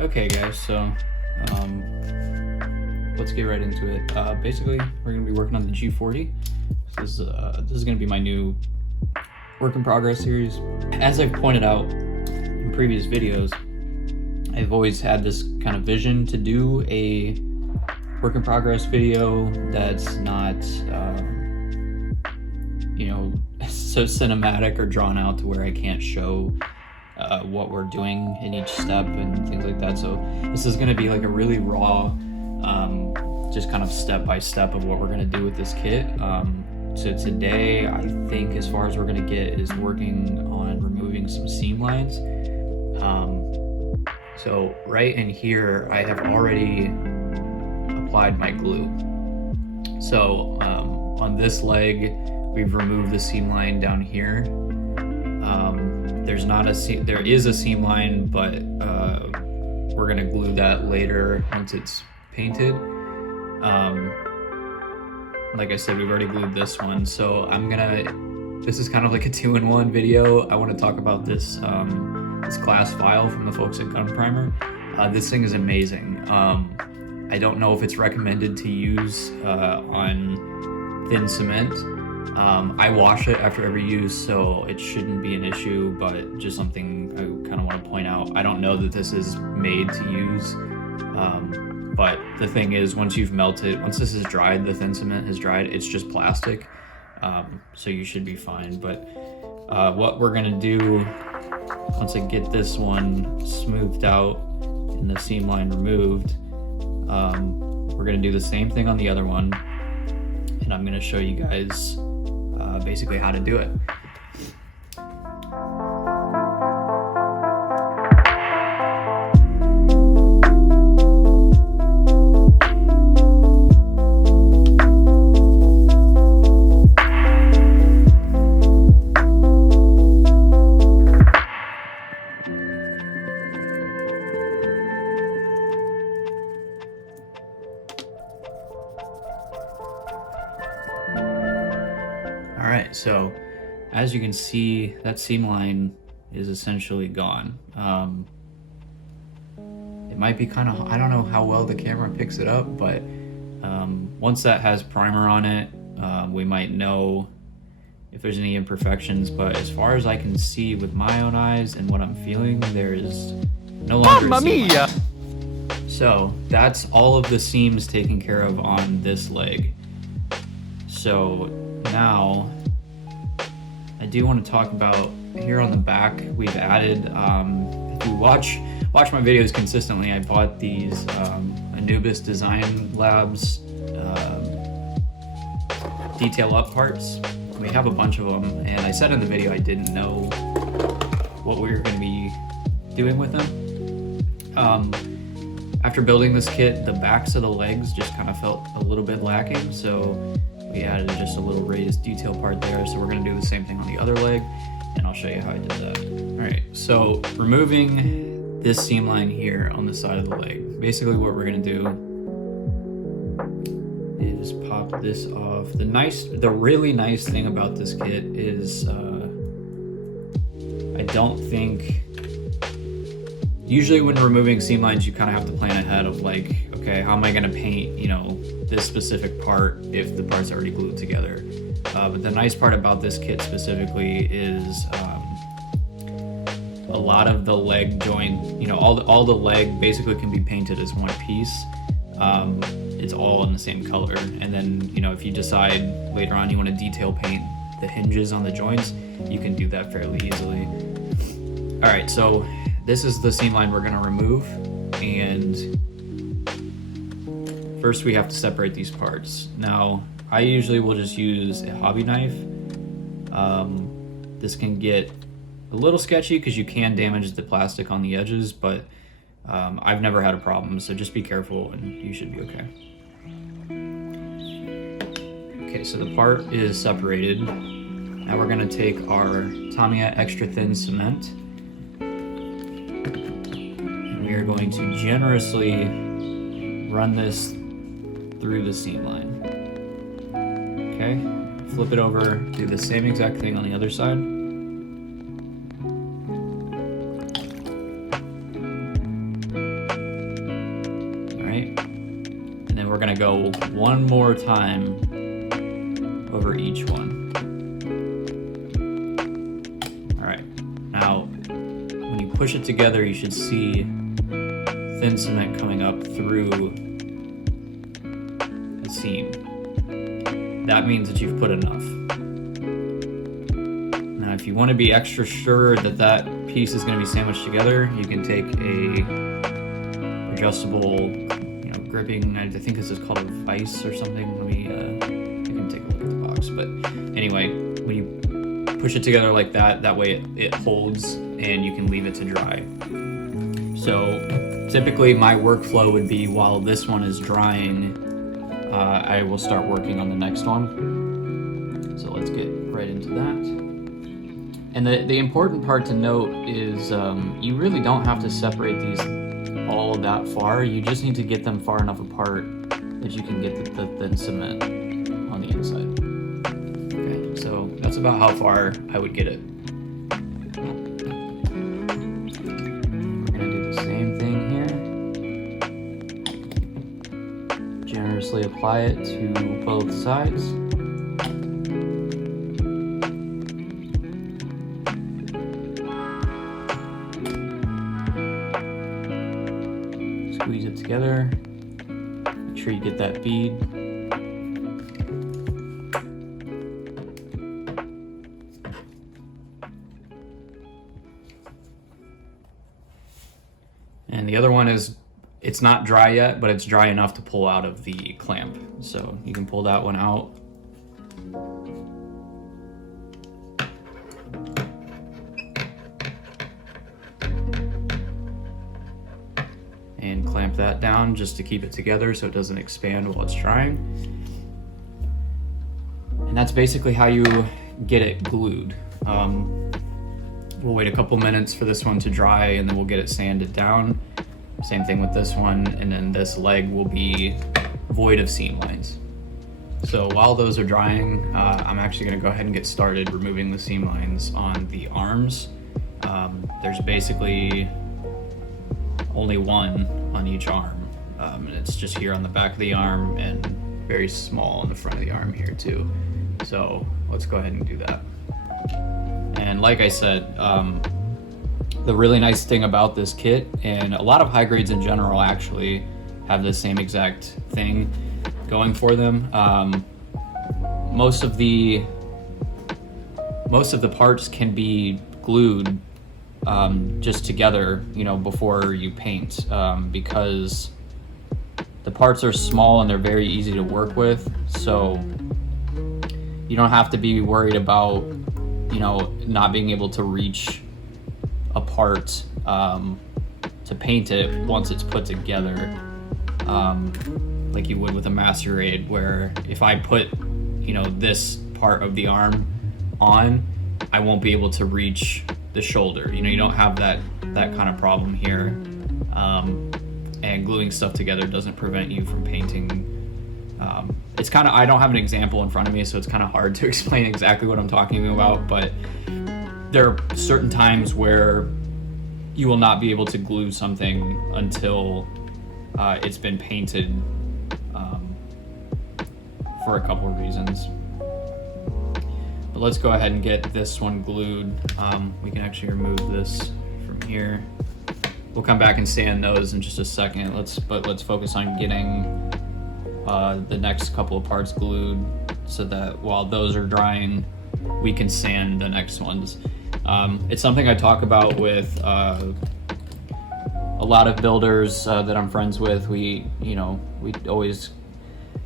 Okay guys, so let's get right into it. Basically, we're going to be working on the G40. This is going to be my new work in progress series. As I've pointed out in previous videos, I've always had this kind of vision to do a work in progress video that's not, you know, so cinematic or drawn out to where I can't show what we're doing in each step and things like that. So this is going to be like a really raw, just kind of step by step of what we're going to do with this kit. So today, I think as far as we're going to get is working on removing some seam lines. So right in here, I have already applied my glue. So on this leg, we've removed the seam line down here. There is a seam line, but we're gonna glue that later once it's painted. Like I said, we've already glued this one, so this is kind of like a 2-in-1 video. I want to talk about this this glass vial from the folks at Gun Primer. This thing is amazing. I don't know if it's recommended to use on thin cement. I wash it after every use, so it shouldn't be an issue, but just something I kind of want to point out. I don't know that this is made to use, but the thing is, once this is dried, the thin cement is dried, it's just plastic, so you should be fine. But what we're gonna do, once I get this one smoothed out and the seam line removed, we're gonna do the same thing on the other one, and I'm gonna show you guys basically how to do it. Alright, so as you can see, that seam line is essentially gone. It might be kind of, I don't know how well the camera picks it up, but once that has primer on it, we might know if there's any imperfections, but as far as I can see with my own eyes and what I'm feeling, there is no longer a seam line. So that's all of the seams taken care of on this leg. So now I do want to talk about here on the back, we've added, if you watch my videos consistently, I bought these Anubis Design Labs detail up parts. We have a bunch of them, and I said in the video I didn't know what we were going to be doing with them. After building this kit, the backs of the legs just kind of felt a little bit lacking, so we added just a little raised detail part there. So we're going to do the same thing on the other leg, and I'll show you how I did that. All right, so removing this seam line here on the side of the leg, basically what we're going to do is pop this off. The really nice thing about this kit is I don't think, usually when removing seam lines, you kind of have to plan ahead of like, okay, how am I going to paint, you know, this specific part if the part's already glued together. But the nice part about this kit specifically is a lot of the leg joint, you know, all the leg basically can be painted as one piece. It's all in the same color, and then, you know, if you decide later on you want to detail paint the hinges on the joints, you can do that fairly easily. All right, so this is the seam line we're going to remove, and first we have to separate these parts. Now, I usually will just use a hobby knife. This can get a little sketchy because you can damage the plastic on the edges, but I've never had a problem, so just be careful and you should be okay. Okay, so the part is separated. Now we're gonna take our Tamiya extra thin cement, and we are going to generously run this through the seam line. Okay, flip it over, do the same exact thing on the other side. All right, and then we're gonna go one more time over each one. All right, now when you push it together, you should see thin cement coming up through the seam. That means that you've put enough. Now, if you want to be extra sure that that piece is going to be sandwiched together, you can take a adjustable, gripping. I think this is called a vise or something. Let me, you can take a look at the box. But anyway, when you push it together like that, that way it holds and you can leave it to dry. So typically my workflow would be while this one is drying, I will start working on the next one. So let's get right into that. And the important part to note is you really don't have to separate these all that far. You just need to get them far enough apart that you can get the thin cement on the inside. Okay, so that's about how far I would get it. We're gonna do the same thing here. Generously apply it to both sides. Squeeze it together. Make sure you get that bead. And the other one is, it's not dry yet, but it's dry enough to pull out of the clamp. So you can pull that one out. And clamp that down just to keep it together so it doesn't expand while it's drying. And that's basically how you get it glued. We'll wait a couple minutes for this one to dry and then we'll get it sanded down. Same thing with this one, and then this leg will be void of seam lines. So while those are drying, I'm actually gonna go ahead and get started removing the seam lines on the arms. There's basically only one on each arm, and it's just here on the back of the arm and very small on the front of the arm here too. So let's go ahead and do that. And like I said, the really nice thing about this kit, and a lot of high grades in general actually have the same exact thing going for them. Most of the parts can be glued just together, before you paint, because the parts are small and they're very easy to work with. So you don't have to be worried about, not being able to reach a part to paint it once it's put together, like you would with a masquerade, where if I put this part of the arm on, I won't be able to reach the shoulder. You don't have that kind of problem here, and gluing stuff together doesn't prevent you from painting. It's kind of, I don't have an example in front of me, so it's kind of hard to explain exactly what I'm talking about, but there are certain times where you will not be able to glue something until it's been painted, for a couple of reasons. But let's go ahead and get this one glued. We can actually remove this from here. We'll come back and sand those in just a second. Let's focus on getting the next couple of parts glued so that while those are drying, we can sand the next ones. It's something I talk about with a lot of builders that I'm friends with. We always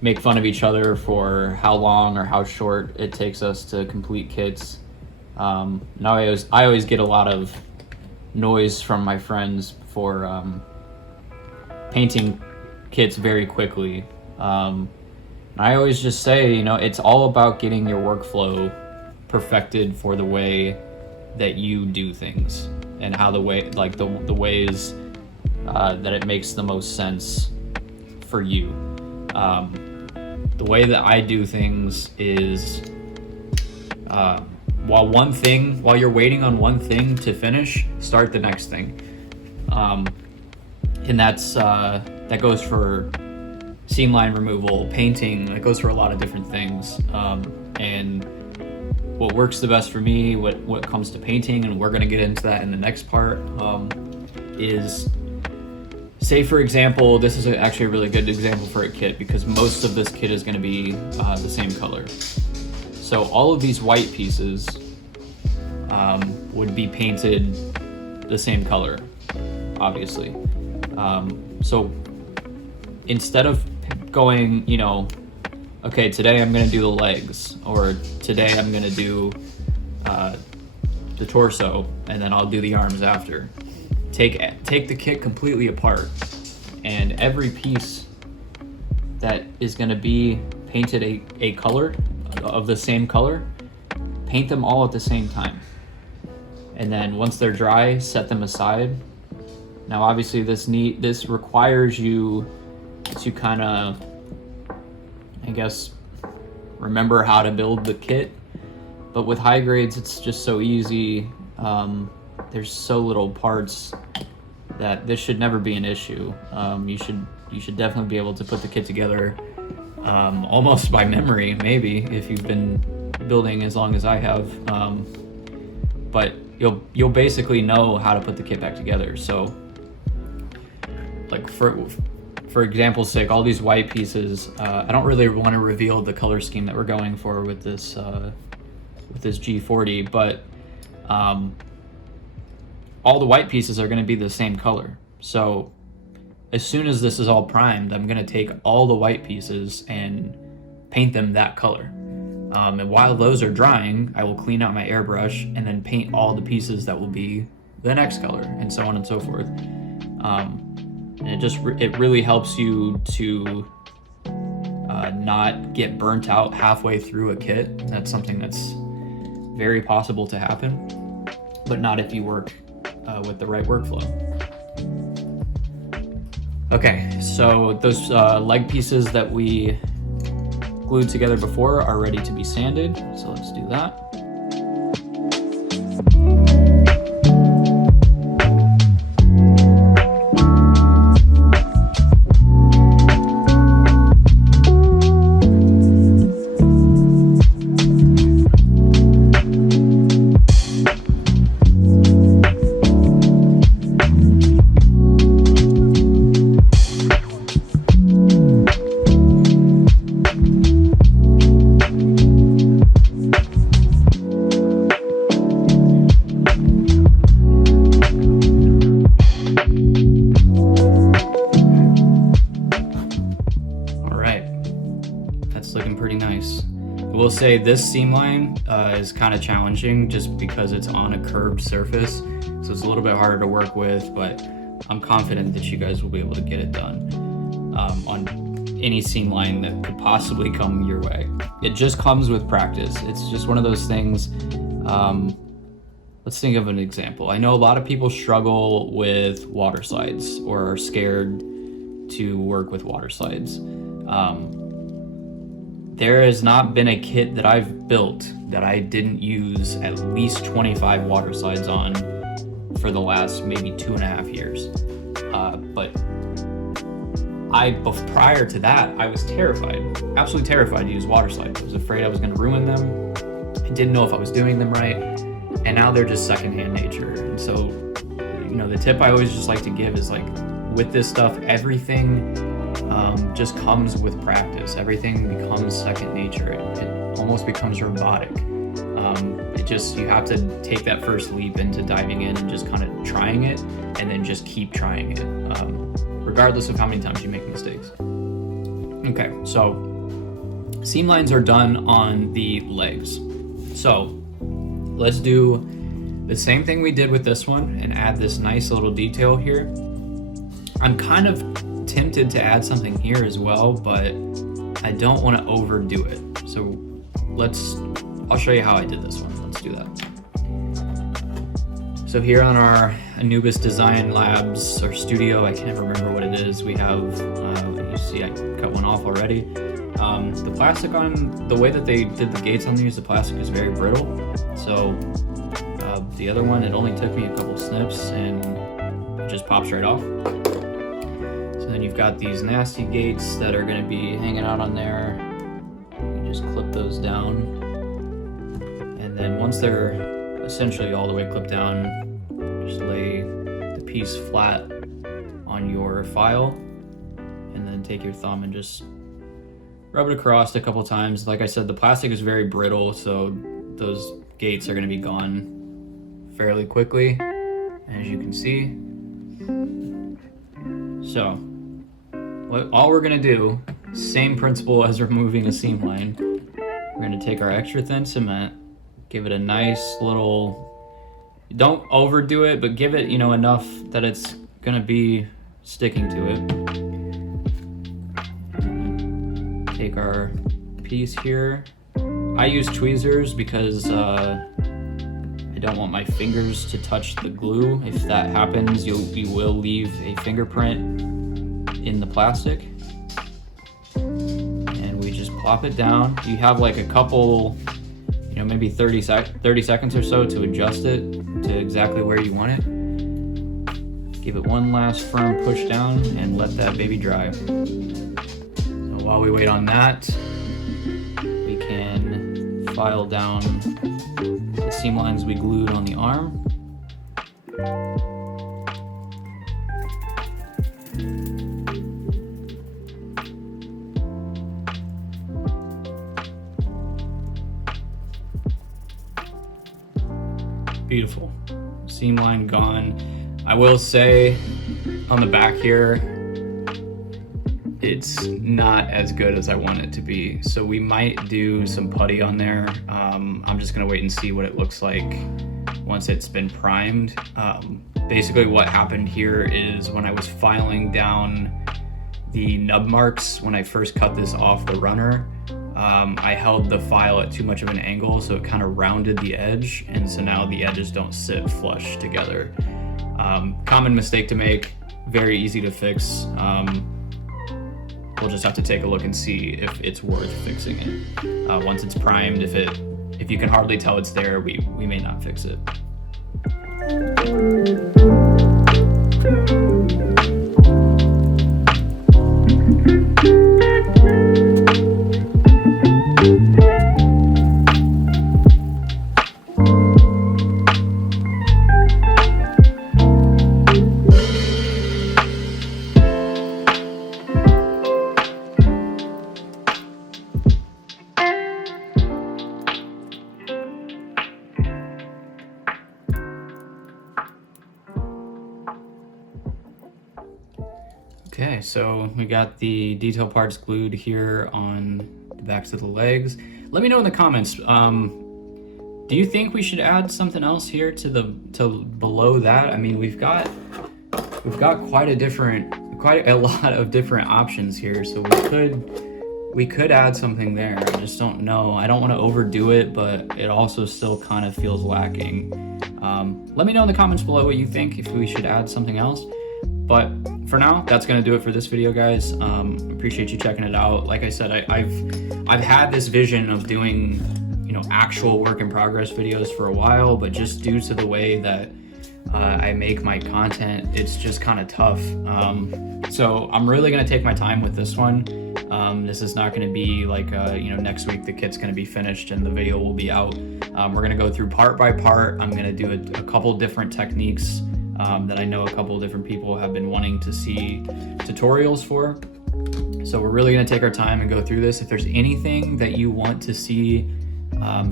make fun of each other for how long or how short it takes us to complete kits. Now I always get a lot of noise from my friends for painting kits very quickly. I always just say, it's all about getting your workflow perfected for the way that you do things, and how the ways that it makes the most sense for you. The way that I do things is While you're waiting on one thing to finish, start the next thing. And that goes for seam line removal, painting. It goes for a lot of different things. And what works the best for me, what comes to painting, and we're gonna get into that in the next part, is, say for example, this is actually a really good example for a kit because most of this kit is gonna be the same color. So all of these white pieces would be painted the same color, obviously. So instead of going, okay, today I'm gonna do the legs, or today I'm gonna do the torso, and then I'll do the arms after. Take the kit completely apart, and every piece that is gonna be painted a color of the same color, paint them all at the same time. And then once they're dry, set them aside. Now obviously this requires you to kind of, I guess, remember how to build the kit. But with high grades, it's just so easy. There's so little parts that this should never be an issue. You should definitely be able to put the kit together almost by memory, maybe, if you've been building as long as I have. But you'll basically know how to put the kit back together. So, like for example's sake, all these white pieces, I don't really want to reveal the color scheme that we're going for with this G40, but all the white pieces are going to be the same color. So as soon as this is all primed, I'm going to take all the white pieces and paint them that color. And while those are drying, I will clean out my airbrush and then paint all the pieces that will be the next color, and so on and so forth. And it really helps you to not get burnt out halfway through a kit. That's something that's very possible to happen, but not if you work with the right workflow. Okay, so those leg pieces that we glued together before are ready to be sanded, so let's do that. Looking pretty nice. I will say this seam line is kind of challenging just because it's on a curved surface, so it's a little bit harder to work with, but I'm confident that you guys will be able to get it done on any seam line that could possibly come your way. It just comes with practice. It's just one of those things. Let's think of an example. I know a lot of people struggle with water slides or are scared to work with water slides. There has not been a kit that I've built that I didn't use at least 25 water slides on for the last maybe 2.5 years. But prior to that, I was terrified, absolutely terrified to use water slides. I was afraid I was going to ruin them. I didn't know if I was doing them right. And now they're just secondhand nature. And so, the tip I always just like to give is, like, with this stuff, everything just comes with practice. Everything becomes second nature. It almost becomes robotic. You have to take that first leap into diving in and just kind of trying it, and then just keep trying it, regardless of how many times you make mistakes. Okay, so seam lines are done on the legs. So let's do the same thing we did with this one and add this nice little detail here. I'm kind of tempted to add something here as well, but I don't want to overdo it. So I'll show you how I did this one. Let's do that. So here on our Anubis Design Labs or studio, I can't remember what it is. We have, you see I cut one off already. The plastic on, the way that they did the gates on these, the plastic is very brittle. So the other one, it only took me a couple snips and it just pops right off. So then you've got these nasty gates that are gonna be hanging out on there. You just clip those down. And then once they're essentially all the way clipped down, just lay the piece flat on your file and then take your thumb and just rub it across a couple times. Like I said, the plastic is very brittle, so those gates are gonna be gone fairly quickly, as you can see. So, all we're gonna do, same principle as removing a seam line, we're gonna take our extra thin cement, give it a nice little, don't overdo it, but give it, enough that it's gonna be sticking to it. Take our piece here. I use tweezers because I don't want my fingers to touch the glue. If that happens, you will leave a fingerprint in the plastic. And we just plop it down. You have like a couple, maybe 30 seconds or so to adjust it to exactly where you want it. Give it one last firm push down and let that baby dry. So while we wait on that, we can file down the seam lines we glued on the arm. Beautiful. Seam line gone. I will say on the back here, it's not as good as I want it to be. So we might do some putty on there. I'm just gonna wait and see what it looks like once it's been primed. Basically what happened here is when I was filing down the nub marks, when I first cut this off the runner, I held the file at too much of an angle, so it kind of rounded the edge, and so now the edges don't sit flush together. Common mistake to make, very easy to fix. We'll just have to take a look and see if it's worth fixing it. Once it's primed, if you can hardly tell it's there, we may not fix it. Okay, so we got the detail parts glued here on the backs of the legs. Let me know in the comments, do you think we should add something else here to below that? I mean, we've got quite a lot of different options here, so we could add something there. I just don't know. I don't want to overdo it, but it also still kind of feels lacking. Let me know in the comments below what you think, if we should add something else. But for now, that's gonna do it for this video, guys. Appreciate you checking it out. Like I said, I've had this vision of doing, actual work in progress videos for a while, but just due to the way that I make my content, it's just kind of tough. So I'm really gonna take my time with this one. This is not gonna be like, next week the kit's gonna be finished and the video will be out. We're gonna go through part by part. I'm gonna do a couple different techniques that I know a couple of different people have been wanting to see tutorials for. So we're really gonna take our time and go through this. If there's anything that you want to see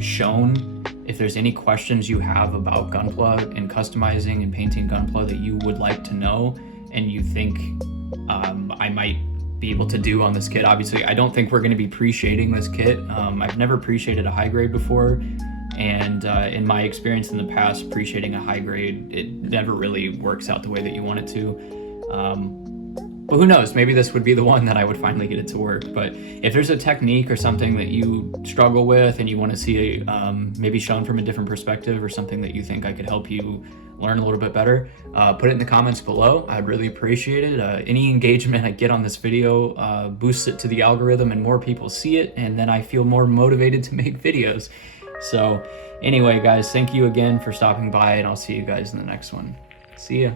shown, if there's any questions you have about GUNPLA and customizing and painting GUNPLA that you would like to know and you think I might be able to do on this kit. Obviously, I don't think we're gonna be pre-shading this kit. I've never pre-shaded a high grade before. And in my experience in the past, pre-shading a high grade, it never really works out the way that you want it to. But who knows, maybe this would be the one that I would finally get it to work. But if there's a technique or something that you struggle with and you want to see maybe shown from a different perspective, or something that you think I could help you learn a little bit better, put it in the comments below. I'd really appreciate it. Any engagement I get on this video boosts it to the algorithm and more people see it, and then I feel more motivated to make videos. So anyway, guys, thank you again for stopping by, and I'll see you guys in the next one. See ya.